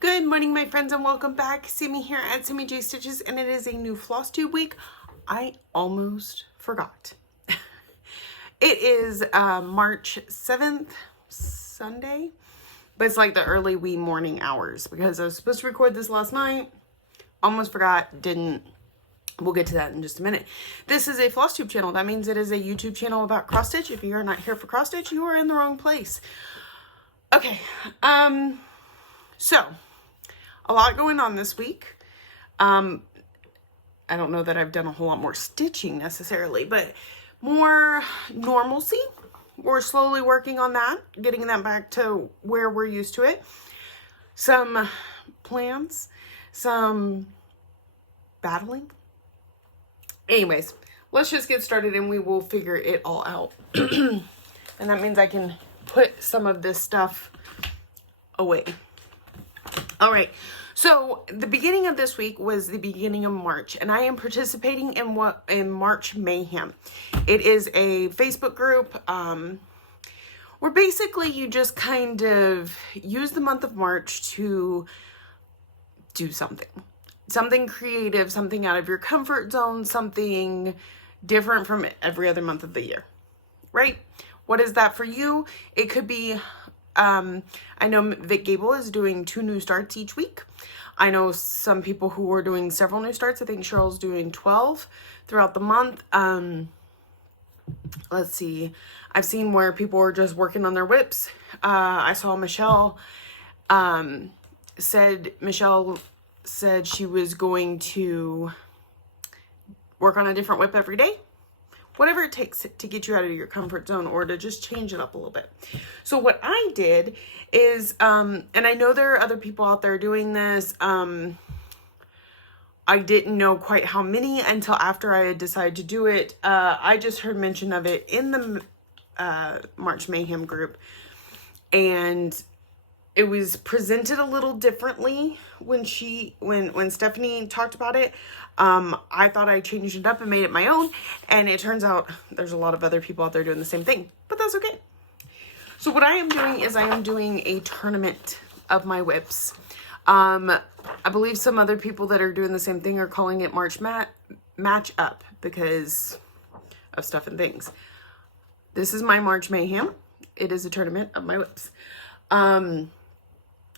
Good morning, my friends, and welcome back. Sammy here at Sammy J Stitches, and it is a new floss tube week. I almost forgot. It is March 7th, Sunday, but it's like the early wee morning hours because I was supposed to record this last night. Almost forgot, didn't. We'll get to that in just a minute. This is a floss tube channel. That means it is a YouTube channel about cross stitch. If you are not here for cross stitch, you are in the wrong place. Okay, so a lot going on this week. I don't know that I've done a whole lot more stitching necessarily, but more normalcy. We're slowly working on that, getting that back to where we're used to it. Some plans, some battling. Anyways, let's just get started and we will figure it all out. And that means I can put some of this stuff away. All right, so the beginning of this week was the beginning of March, and I am participating in March Mayhem. It is a Facebook group where basically you just kind of use the month of March to do something creative, something out of your comfort zone, something different from every other month of the year, right? What is that for you? It could be, I know Vic Gable is doing 2 new starts each week. I know some people who are doing several new starts. I think Cheryl's doing 12 throughout the month. Let's see. I've seen where people are just working on their whips. I saw Michelle said she was going to work on a different whip every day. Whatever it takes to get you out of your comfort zone or to just change it up a little bit. So what I did is, and I know there are other people out there doing this. I didn't know quite how many until after I had decided to do it. I just heard mention of it in the March Mayhem group. And it was presented a little differently when Stephanie talked about it. I thought I changed it up and made it my own, and it turns out there's a lot of other people out there doing the same thing, but that's okay. So what I am doing is I am doing a tournament of my whips. I believe some other people that are doing the same thing are calling it March Match Up because of stuff and things. This is my March Mayhem. It is a tournament of my whips.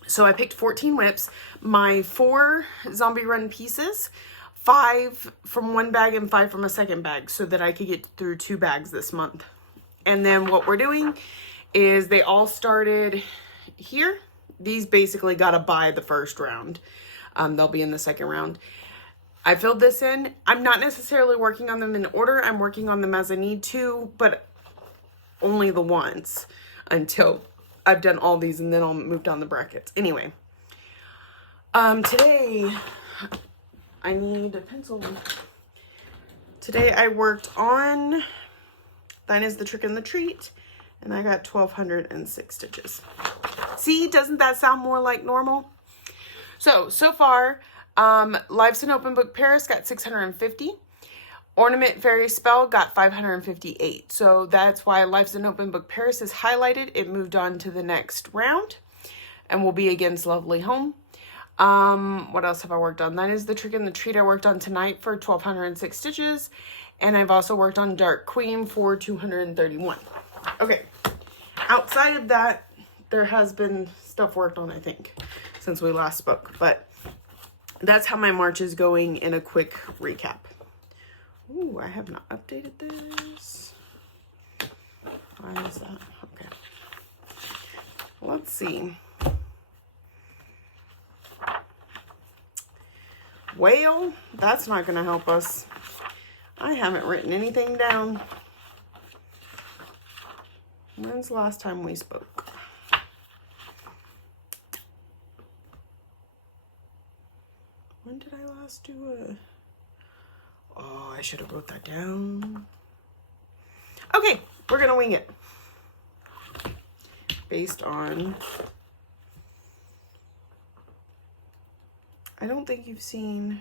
So I picked 14 whips, my 4 Zombie Run pieces, 5 from one bag and 5 from a second bag so that I could get through 2 bags this month. And then what we're doing is they all started here. These basically got to buy the first round. They'll be in the second round. I filled this in. I'm not necessarily working on them in order. I'm working on them as I need to, but only the once until I've done all these, and then I'll move down the brackets. Anyway, today I need a pencil. Today I worked on Thine is the Trick and the Treat, and I got 1,206 stitches. See, doesn't that sound more like normal? So far, Lives in Open Book Paris got 650. Ornament Fairy Spell got 558. So that's why Lives in Open Book Paris is highlighted. It moved on to the next round and will be against Lovely Home. What else have I worked on? That is the Trick and the Treat I worked on tonight for 1,206 stitches. And I've also worked on Dark Queen for 231. Okay. Outside of that, there has been stuff worked on, I think, since we last spoke. But that's how my March is going in a quick recap. Ooh, I have not updated this. Why is that? Okay. Let's see. Well, that's not going to help us. I haven't written anything down. When's the last time we spoke? When did I last do a... Oh, I should have wrote that down. Okay, we're going to wing it. Based on... I don't think you've seen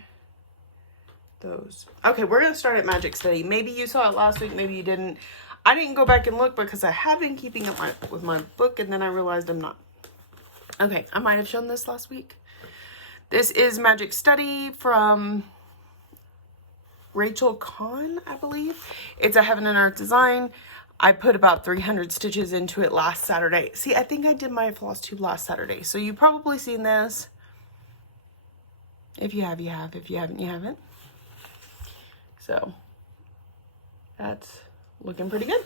those. Okay, we're going to start at Magic Study. Maybe you saw it last week, maybe you didn't. I didn't go back and look because I have been keeping up with my book, and then I realized I'm not. Okay, I might have shown this last week. This is Magic Study from Rachel Kahn, I believe. It's a Heaven and Earth design. I put about 300 stitches into it last Saturday. See, I think I did my floss tube last Saturday. So you've probably seen this. If you have, you have. If you haven't, you haven't. So that's looking pretty good.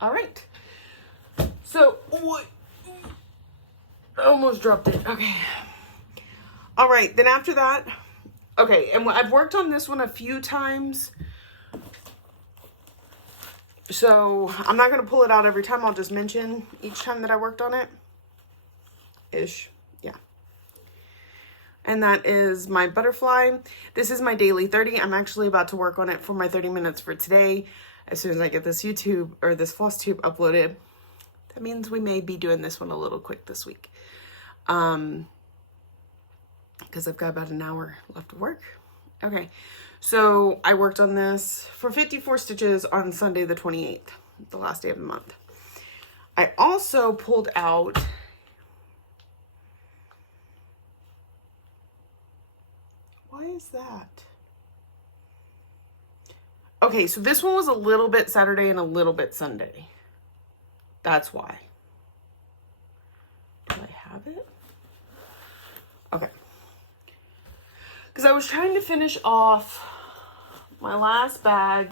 All right. So, I almost dropped it. Okay. All right. Then after that, okay. And I've worked on this one a few times. So I'm not going to pull it out every time. I'll just mention each time that I worked on it. Ish. Yeah. And that is my butterfly. This is my daily 30. I'm actually about to work on it for my 30 minutes for today. As soon as I get this YouTube or this floss tube uploaded. That means we may be doing this one a little quick this week. Because I've got about an hour left of work. Okay. So I worked on this for 54 stitches on Sunday the 28th, the last day of the month. I also pulled out why is that? Okay, so this one was a little bit Saturday and a little bit Sunday. That's why. Do I have it? Okay. Because I was trying to finish off my last bag,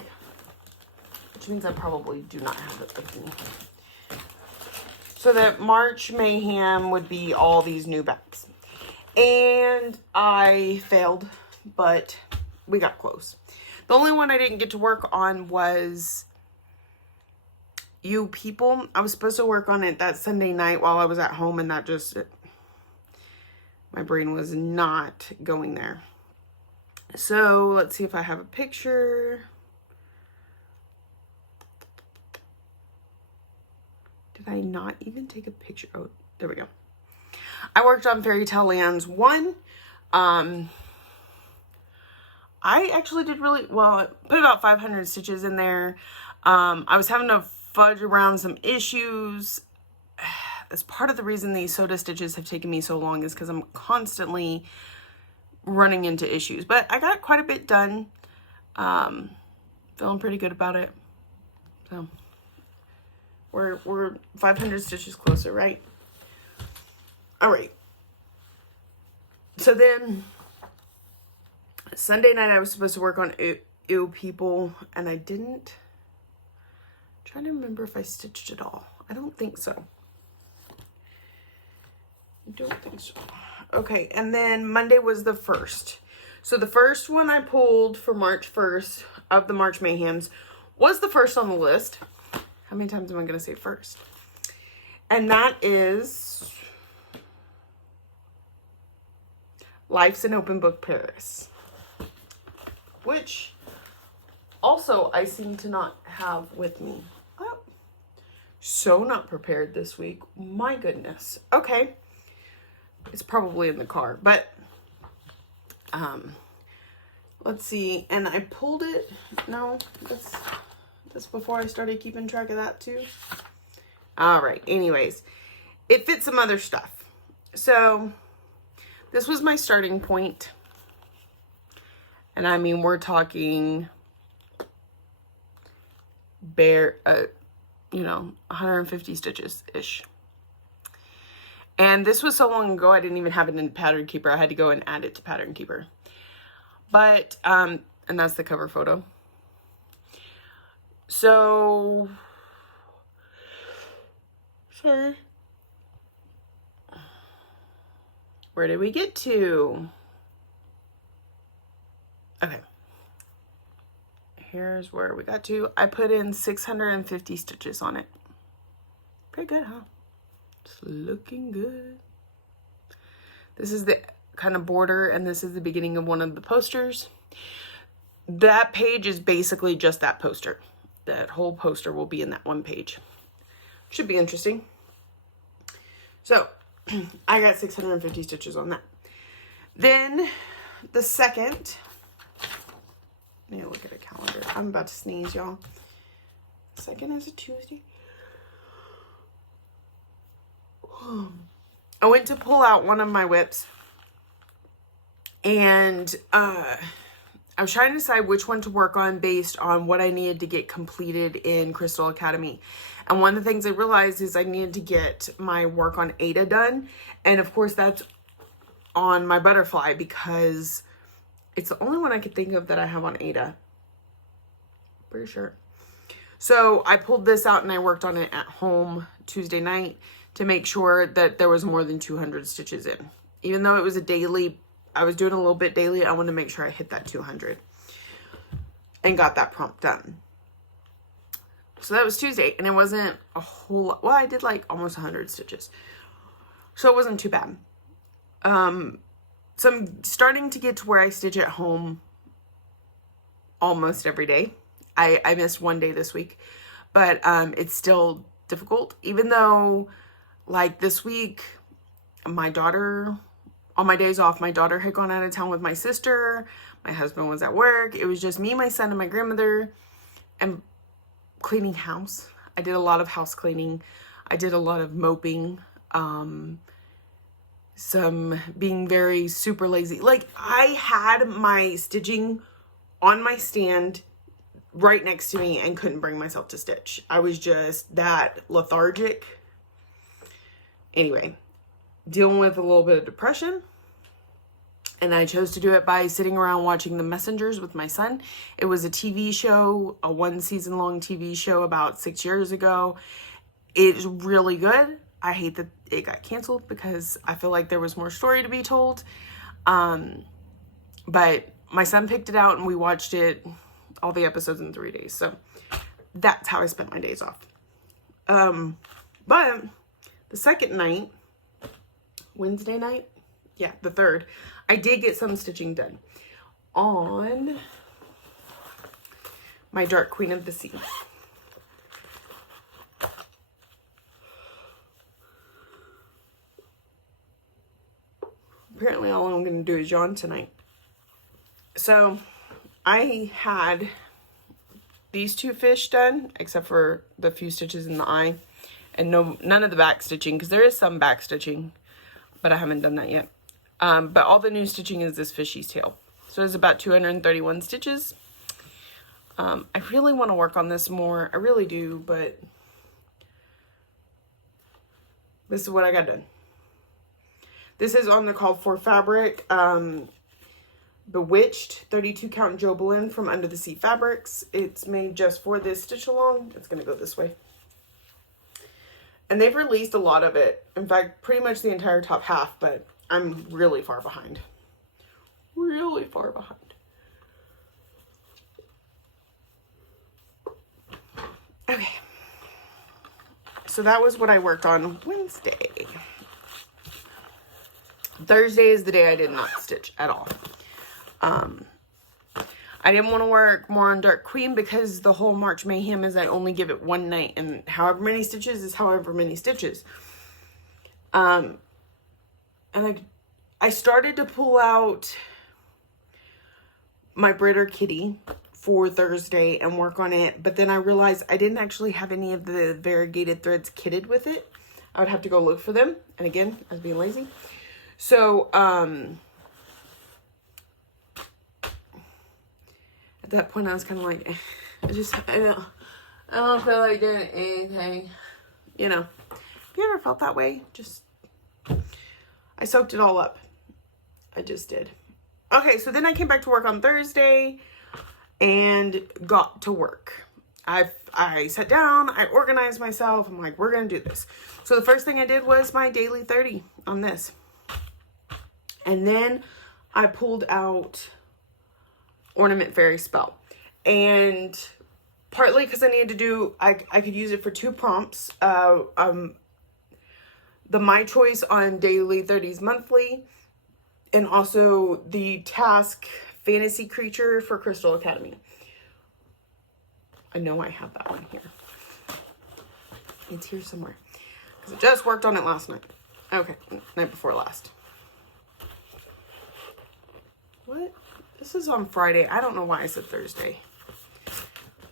which means I probably do not have it with me. So that March Mayhem would be all these new bags. And I failed, but we got close. The only one I didn't get to work on was You People. I was supposed to work on it that Sunday night while I was at home, and that just, my brain was not going there. So let's see if I have a picture. Did I not even take a picture? Oh, there we go. I worked on Fairy Tale Lands 1. I actually did really well. I put about 500 stitches in there. I was having to fudge around some issues. That's part of the reason these soda stitches have taken me so long, is because I'm constantly running into issues. But I got quite a bit done. Feeling pretty good about it. So we're 500 stitches closer, right? All right. So then Sunday night I was supposed to work on Ew People, and I didn't. I'm trying to remember if I stitched it all. I don't think so. I don't think so. Okay, and then Monday was the 1st. So the first one I pulled for March 1st of the March Mayhems was the first on the list. How many times am I going to say first? And that is Life's an Open Book Paris, which also I seem to not have with me. Oh, so not prepared this week. My goodness. Okay. It's probably in the car, but let's see. And I pulled it. No, that's before I started keeping track of that too. All right. Anyways, it fits some other stuff. So this was my starting point. And I mean, we're talking bare, 150 stitches-ish. And this was so long ago, I didn't even have it in Pattern Keeper. I had to go and add it to Pattern Keeper. But, and that's the cover photo. So, sorry. Where did we get to? Okay. Here's where we got to. I put in 650 stitches on it. Pretty good, huh? It's looking good. This is the kind of border, and this is the beginning of one of the posters. That page is basically just that poster. That whole poster will be in that one page. Should be interesting. So, I got 650 stitches on that. Then, the second... Let me look at a calendar. I'm about to sneeze, y'all. Second is a Tuesday. I went to pull out one of my whips, and I was trying to decide which one to work on based on what I needed to get completed in Crystal Academy. And one of the things I realized is I needed to get my work on Ada done. And of course that's on my butterfly because it's the only one I could think of that I have on Ada. Pretty sure. So I pulled this out and I worked on it at home Tuesday night to make sure that there was more than 200 stitches in. Even though it was a daily, I was doing a little bit daily, I wanted to make sure I hit that 200 and got that prompt done. So that was Tuesday, and it wasn't a whole lot. Well, I did like almost 100 stitches, so it wasn't too bad. So I'm starting to get to where I stitch at home almost every day. I missed one day this week, but it's still difficult. Even though, like this week, my daughter, on my days off, my daughter had gone out of town with my sister. My husband was at work. It was just me, my son, and my grandmother, and cleaning house. I did a lot of house cleaning. I did a lot of moping. Some being very super lazy. Like, I had my stitching on my stand right next to me and couldn't bring myself to stitch. I was just that lethargic. Anyway, dealing with a little bit of depression. And I chose to do it by sitting around watching The Messengers with my son. It was a TV show, a 1 season long TV show about 6 years ago. It's really good. I hate that it got canceled because I feel like there was more story to be told. But my son picked it out and we watched it, all the episodes in 3 days. So that's how I spent my days off. But the second night, Wednesday night, yeah, the 3rd, I did get some stitching done on my Dark Queen of the Sea. Apparently all I'm going to do is yawn tonight. So I had these 2 fish done, except for the few stitches in the eye, and none of the back stitching, because there is some back stitching, but I haven't done that yet. But all the new stitching is this fishy's tail. So it's about 231 stitches. I really want to work on this more. I really do, but this is what I got done. This is on the called for fabric. Bewitched 32 count Jobelin from Under the Sea Fabrics. It's made just for this stitch along. It's going to go this way. And they've released a lot of it. In fact, pretty much the entire top half, but I'm really far behind. Really far behind. Okay. So that was what I worked on Wednesday. Thursday is the day I did not stitch at all. I didn't want to work more on Dark Queen because the whole March Mayhem is I only give it one night, and however many stitches is however many stitches. And I started to pull out my Britter Kitty for Thursday and work on it, but then I realized I didn't actually have any of the variegated threads kitted with it. I would have to go look for them, and again, I was being lazy. So, at that point, I was kind of like, I don't feel like doing anything, you know. Have you ever felt that way? I soaked it all up. I just did. Okay, so then I came back to work on Thursday and got to work. I sat down, I organized myself. I'm like, we're going to do this. So the first thing I did was my daily 30 on this. And then I pulled out Ornament Fairy Spell. And partly because I needed to do, I could use it for 2 prompts. The My Choice on Daily 30s Monthly. And also the Task Fantasy Creature for Crystal Academy. I know I have that one here. It's here somewhere. Because I just worked on it last night. Okay, night before last. What? This is on Friday. I don't know why I said Thursday.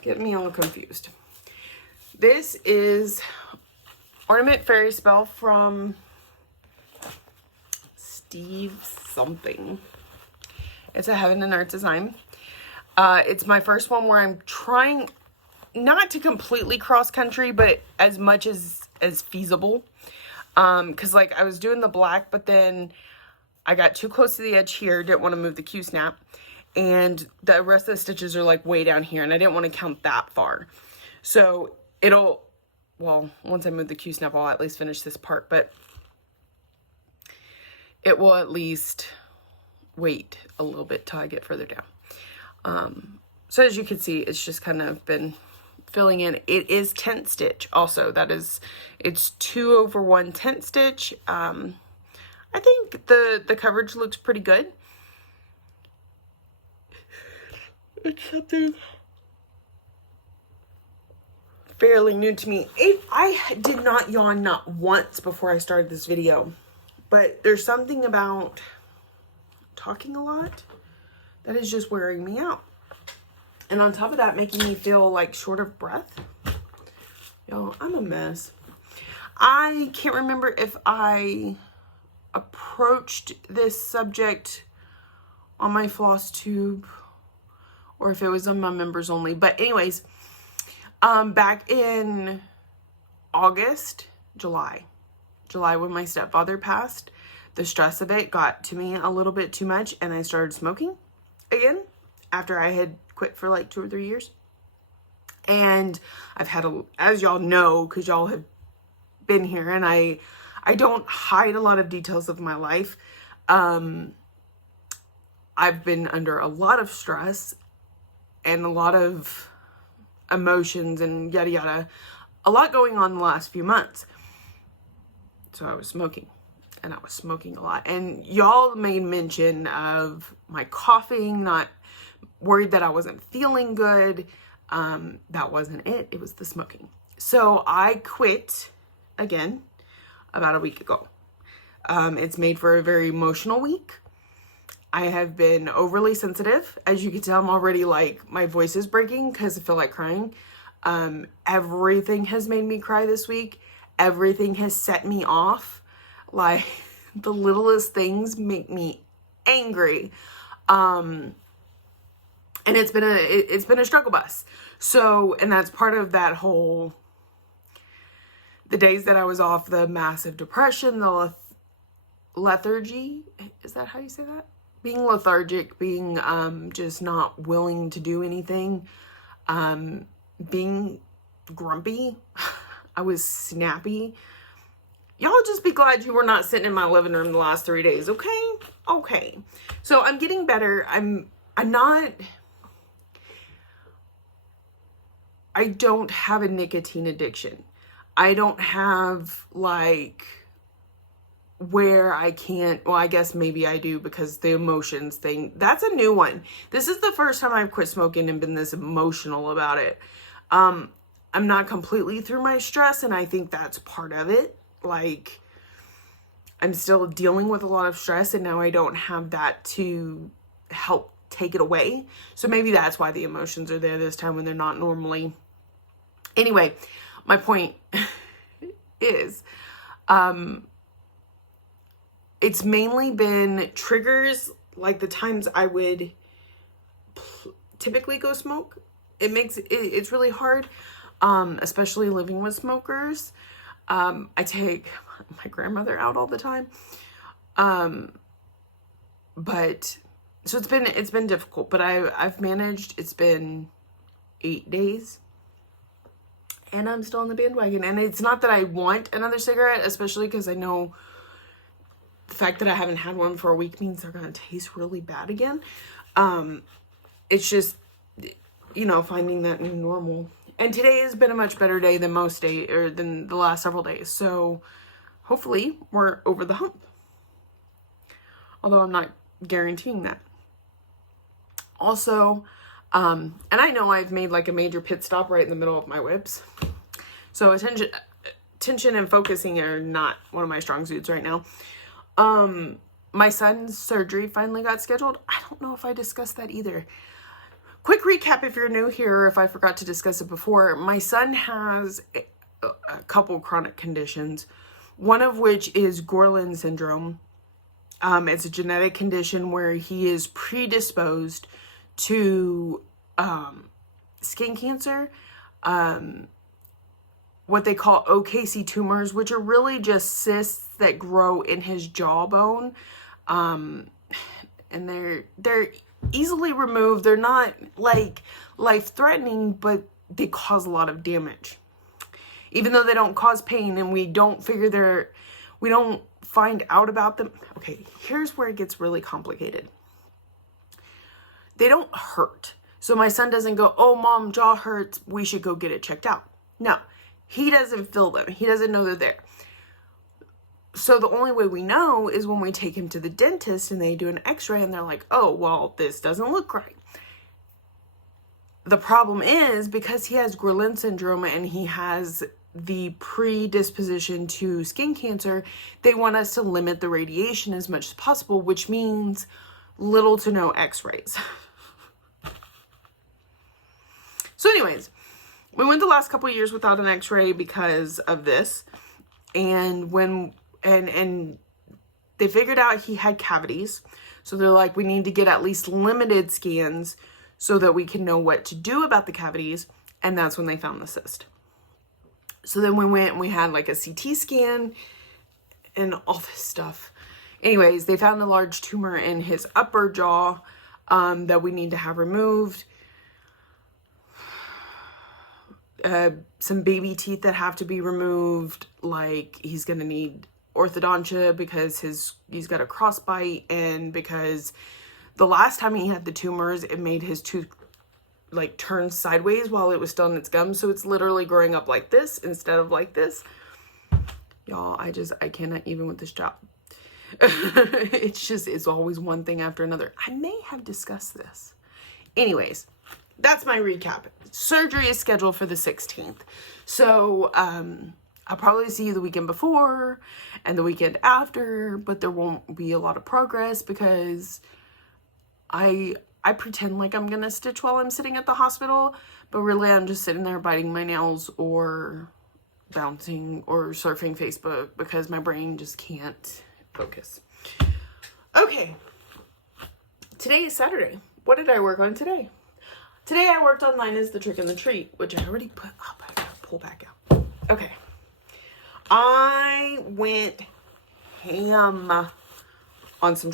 Get me all confused. This is Ornament Fairy Spell from Steve something. It's a Heaven and Earth design. It's my first one where I'm trying not to completely cross country, but as much as feasible. Because like I was doing the black, but then I got too close to the edge here, didn't want to move the Q-snap, and the rest of the stitches are like way down here, and I didn't want to count that far. So well, once I move the Q-snap, I'll at least finish this part, but it will at least wait a little bit till I get further down. So as you can see, it's just kind of been filling in. It is tent stitch also. It's 2/1 tent stitch. I think the coverage looks pretty good. It's something fairly new to me. I did not yawn not once before I started this video, but there's something about talking a lot that is just wearing me out. And on top of that, making me feel like short of breath. Y'all, I'm a mess. I can't remember if I approached this subject on my floss tube or if it was on my members only. But anyways, back in July when my stepfather passed, the stress of it got to me a little bit too much, and I started smoking again after I had quit for like 2 or 3 years. And I've had as y'all know, because y'all have been here, and I don't hide a lot of details of my life. I've been under a lot of stress and a lot of emotions and yada yada, a lot going on the last few months. So I was smoking, and I was smoking a lot. And y'all made mention of my coughing, not worried that I wasn't feeling good. That wasn't it. It was the smoking. So I quit again about a week ago. It's made for a very emotional week. I have been overly sensitive. As you can tell, I'm already like, my voice is breaking because I feel like crying. Everything has made me cry this week. Everything has set me off. Like, the littlest things make me angry. And it's been a struggle bus. So, and that's part of that whole, the days that I was off, the massive depression, the lethargy. Is that how you say that? Being lethargic, being just not willing to do anything, being grumpy. I was snappy. Y'all just be glad you were not sitting in my living room the last 3 days, okay? Okay. So I'm getting better. I don't have a nicotine addiction. I don't have like where I can't, well, I guess maybe I do because the emotions thing, that's a new one. This is the first time I've quit smoking and been this emotional about it. I'm not completely through my stress, and I think that's part of it. Like, I'm still dealing with a lot of stress, and now I don't have that to help take it away. So maybe that's why the emotions are there this time when they're not normally. Anyway, my point is, it's mainly been triggers, like the times I would typically go smoke. It's really hard, especially living with smokers. I take my grandmother out all the time. But so it's been difficult, but I've managed. It's been 8 days and I'm still on the bandwagon. And it's not that I want another cigarette, especially because I know the fact that I haven't had one for a week means they're going to taste really bad again. It's just, you know, finding that new normal. And today has been a much better day than than the last several days. So hopefully we're over the hump. Although I'm not guaranteeing that. Also, and I know I've made like a major pit stop right in the middle of my whips. So attention and focusing are not one of my strong suits right now. My son's surgery finally got scheduled. I don't know if I discussed that either. Quick recap if you're new here or if I forgot to discuss it before. My son has a couple chronic conditions, one of which is Gorlin syndrome. It's a genetic condition where he is predisposed to skin cancer, what they call OKC tumors, which are really just cysts that grow in his jawbone. And they're easily removed. They're not like life-threatening, but they cause a lot of damage. Even though they don't cause pain and we don't find out about them. Okay, here's where it gets really complicated. They don't hurt. So my son doesn't go, oh, mom, jaw hurts, we should go get it checked out. No, he doesn't feel them. He doesn't know they're there. So the only way we know is when we take him to the dentist and they do an x-ray and they're like, oh, well, this doesn't look right. The problem is because he has Ghrelin syndrome and he has the predisposition to skin cancer, they want us to limit the radiation as much as possible, which means little to no x-rays. So anyways, we went the last couple of years without an x-ray because of this. And and they figured out he had cavities. So they're like, we need to get at least limited scans so that we can know what to do about the cavities. And that's when they found the cyst. So then we went and we had like a CT scan and all this stuff. Anyways, they found a large tumor in his upper jaw that we need to have removed. Some baby teeth that have to be removed. Like he's going to need orthodontia because he's got a crossbite, and because the last time he had the tumors, it made his tooth like turn sideways while it was still in its gum. So it's literally growing up like this instead of like this. Y'all, I cannot even with this job. It's always one thing after another. I may have discussed this. Anyways, that's my recap. Surgery is scheduled for the 16th. So, I'll probably see you the weekend before and the weekend after, but there won't be a lot of progress because I pretend like I'm gonna stitch while I'm sitting at the hospital, but really I'm just sitting there biting my nails or bouncing or surfing Facebook because my brain just can't focus. Okay, today is Saturday. What did I work on today? Today I worked on Line is the Trick and the Treat, which I already put up. I gotta pull back out. Okay. I went ham on some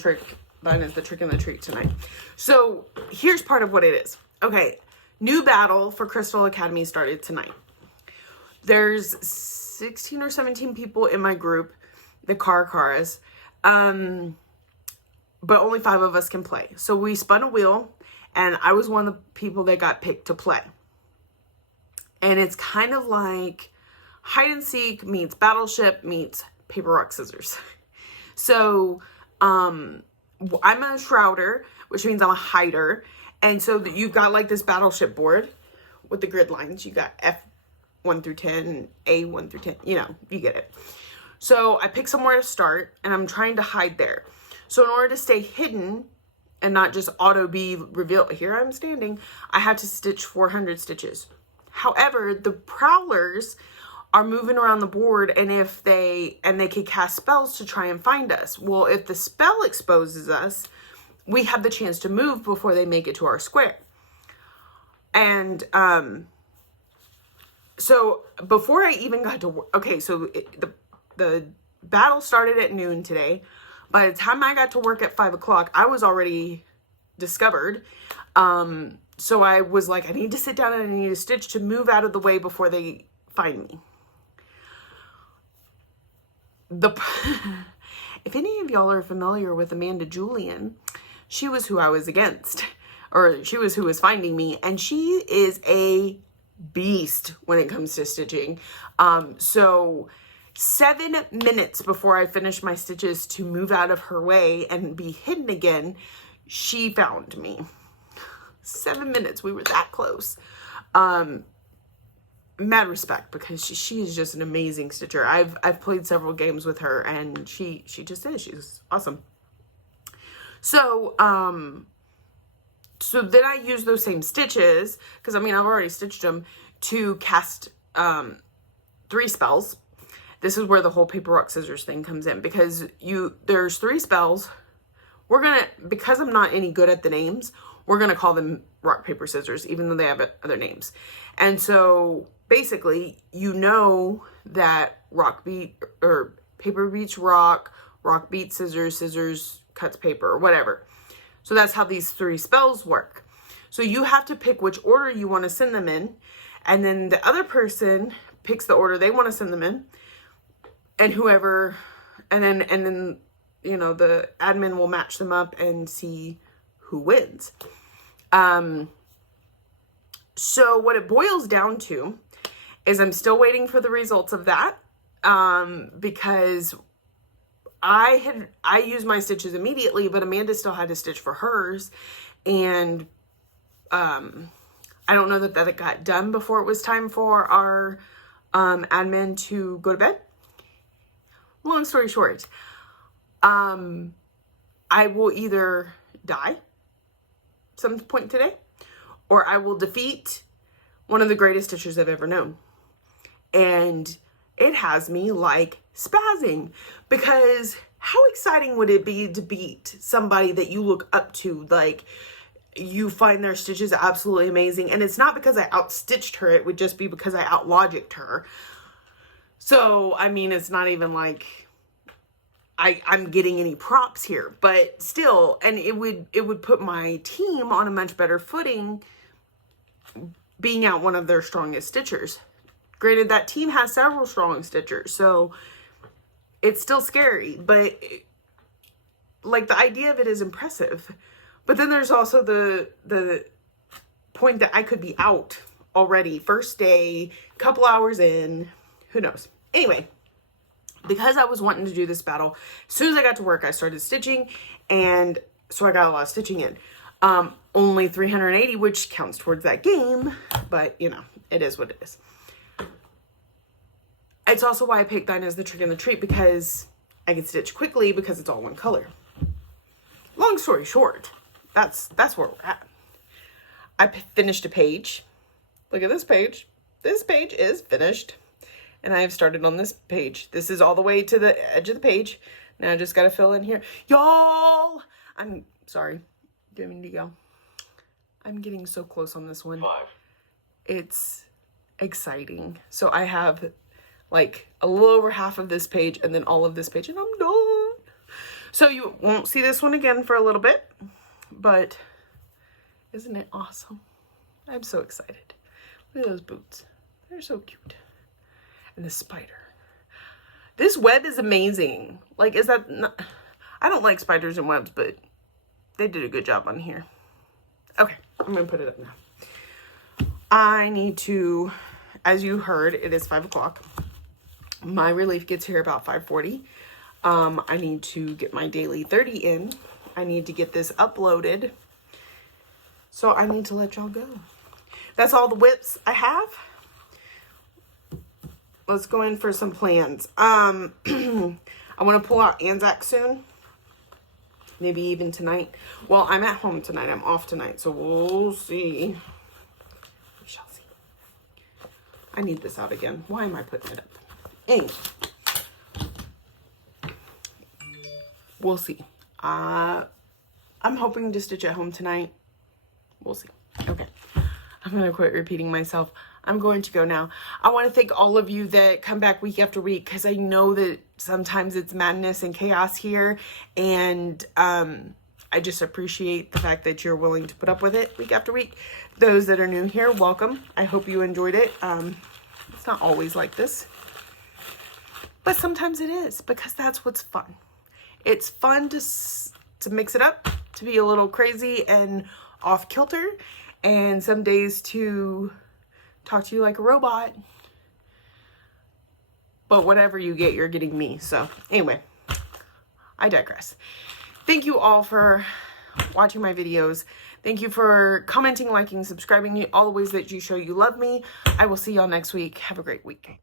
Line is the Trick and the Treat tonight. So here's part of what it is. Okay. New battle for Crystal Academy started tonight. There's 16 or 17 people in my group, the Caras, but only 5 of us can play. So we spun a wheel, and I was one of the people that got picked to play. And it's kind of like hide and seek meets battleship meets paper, rock, scissors. So, I'm a shrouder, which means I'm a hider. And so you've got like this battleship board with the grid lines. You got F1 through 10, A1 through 10, you get it. So I pick somewhere to start and I'm trying to hide there. So in order to stay hidden and not just auto be revealed, here I'm standing, I have to stitch 400 stitches. However, the prowlers are moving around the board, and they can cast spells to try and find us. Well, if the spell exposes us, we have the chance to move before they make it to our square. And so before I even got to work, okay, so the battle started at noon today. By the time I got to work at 5 o'clock, I was already discovered. So I was like, I need to sit down and I need to stitch to move out of the way before they find me. If any of y'all are familiar with Amanda Julian, she was who I was against, or she was who was finding me, and she is a beast when it comes to stitching. So 7 minutes before I finished my stitches to move out of her way and be hidden again, she found me. 7 minutes, we were that close. Mad respect, because she is just an amazing stitcher. I've played several games with her, and she just is. She's awesome. So so then I use those same stitches, because I mean I've already stitched them, to cast 3 spells. this is where the whole paper, rock, scissors thing comes in, because there's 3 spells. We're gonna, because I'm not any good at the names, we're gonna call them rock, paper, scissors, even though they have other names. And so basically, you know that paper beats rock, rock beats scissors, scissors cuts paper, or whatever. So that's how these 3 spells work. So you have to pick which order you want to send them in, and then the other person picks the order they want to send them in, and then you know, the admin will match them up and see who wins. So what it boils down to is I'm still waiting for the results of that, because I used my stitches immediately, but Amanda still had to stitch for hers, and I don't know that it got done before it was time for our admin to go to bed. Long story short, I will either die some point today, or I will defeat one of the greatest stitchers I've ever known. And it has me like spazzing, because how exciting would it be to beat somebody that you look up to? Like, you find their stitches absolutely amazing, and it's not because I outstitched her, it would just be because I outlogicked her. So, I mean, it's not even like I'm getting any props here, but still, and it would put my team on a much better footing being out one of their strongest stitchers. Granted, that team has several strong stitchers, so it's still scary, but like, the idea of it is impressive. But then there's also the point that I could be out already, first day, couple hours in, who knows. Anyway, because I was wanting to do this battle, as soon as I got to work, I started stitching, and so I got a lot of stitching in. Only 380, which counts towards that game, but you know, it is what it is. It's also why I picked Dinah as the trick and the treat, because I can stitch quickly because it's all one color. Long story short, that's where we're at. I finished a page. Look at this page. This page is finished. And I have started on this page. This is all the way to the edge of the page. Now I just got to fill in here. Y'all! I'm sorry. Do me to go. I'm getting so close on this one. 5. It's exciting. So I have like a little over half of this page and then all of this page, and I'm done. So you won't see this one again for a little bit, but isn't it awesome? I'm so excited. Look at those boots. They're so cute. And the spider. This web is amazing. Like, is that not, I don't like spiders and webs, but they did a good job on here. Okay, I'm gonna put it up now. I need to, as you heard, it is 5 o'clock. My relief gets here about 5:40. I need to get my daily 30 in. I need to get this uploaded. So I need to let y'all go. That's all the whips I have. Let's go in for some plans. I want to pull out Anzac soon. Maybe even tonight. Well, I'm at home tonight. I'm off tonight. So we'll see. We shall see. I need this out again. Why am I putting it up? Anyway. We'll see. I'm hoping to stitch at home tonight. We'll see. Okay. I'm going to quit repeating myself. I'm going to go now. I want to thank all of you that come back week after week, because I know that sometimes it's madness and chaos here, and I just appreciate the fact that you're willing to put up with it week after week. Those that are new here, welcome. I hope you enjoyed it. It's not always like this, but sometimes it is, because that's what's fun. It's fun to mix it up, to be a little crazy and off kilter, and some days to talk to you like a robot. But whatever you get, you're getting me. So anyway, I digress. Thank you all for watching my videos. Thank you for commenting, liking, subscribing, all the ways that you show you love me. I will see y'all next week. Have a great week.